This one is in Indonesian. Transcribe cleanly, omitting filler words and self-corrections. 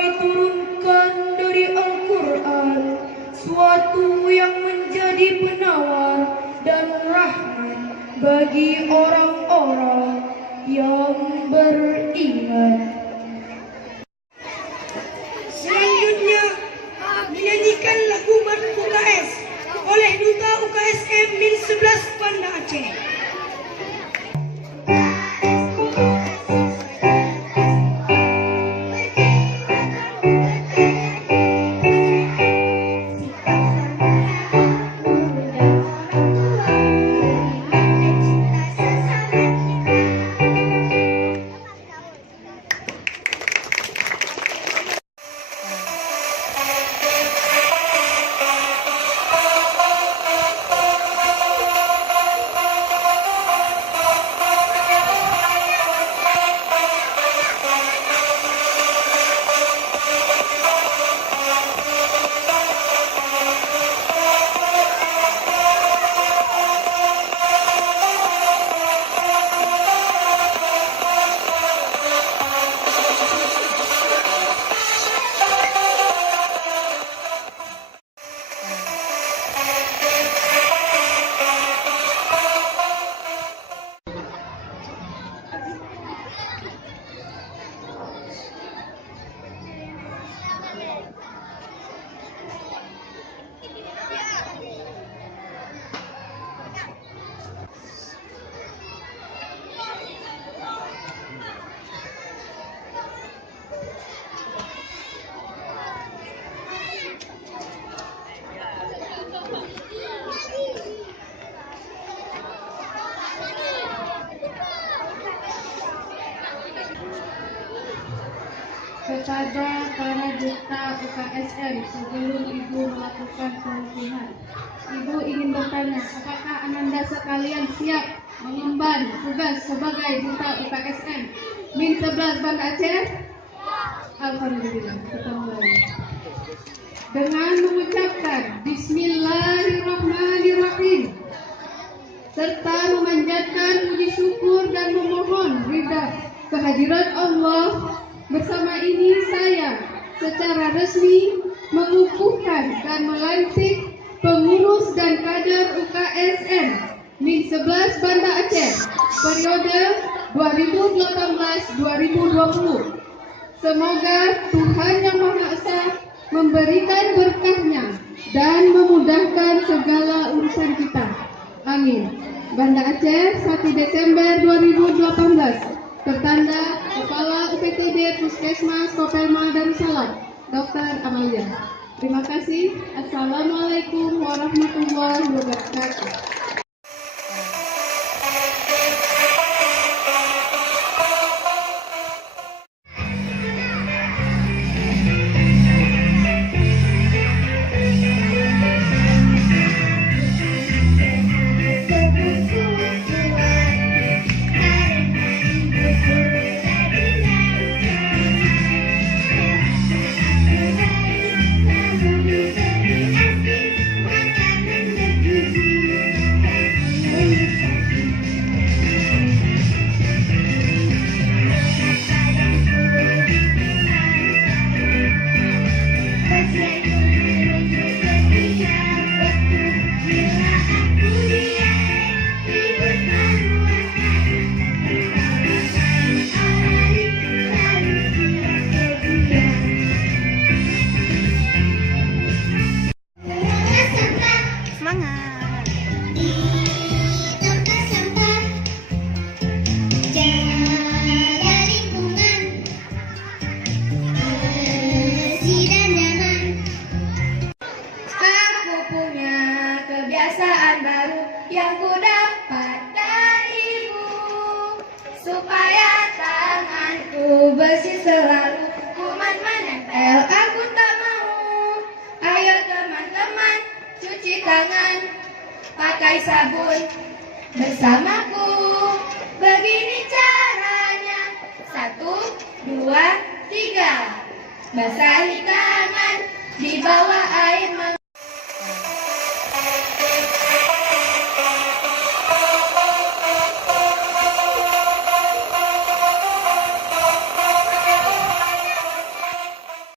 kami turunkan dari Al-Quran suatu yang menjadi penawar dan rahmat bagi orang-orang yang beriman. Selanjutnya dinyanyikan lagu Maruf UKS oleh Duta UKSM Min 11 Banda Aceh. Kepada para duta UKSM, sebelum Ibu melakukan pengukuhan, Ibu ingin bertanya, apakah Ananda sekalian siap mengemban tugas sebagai duta UKSM Min 11 Banda Aceh? Alhamdulillah, kita mulai dengan mengucapkan Bismillahirrahmanirrahim serta memanjatkan puji syukur dan memohon ridha kehadirat Allah. Bersama ini saya secara resmi mengukuhkan dan melantik pengurus dan kader UKSM Min 11 Banda Aceh periode 2018-2020. Semoga Tuhan Yang Maha Esa memberikan berkahnya dan memudahkan segala urusan kita. Amin. Banda Aceh 1 Desember 2018. Tertanda Kepala UPTD Puskesmas Kopelma Darussalam, Dr. Amalia. Terima kasih. Assalamualaikum warahmatullahi wabarakatuh. Yang ku dapat darimu, supaya tanganku bersih selalu, kuman menempel aku tak mau. Ayo teman-teman cuci tangan pakai sabun bersamaku. Begini caranya, 1, 2, 3. Basahi tangan di bawah air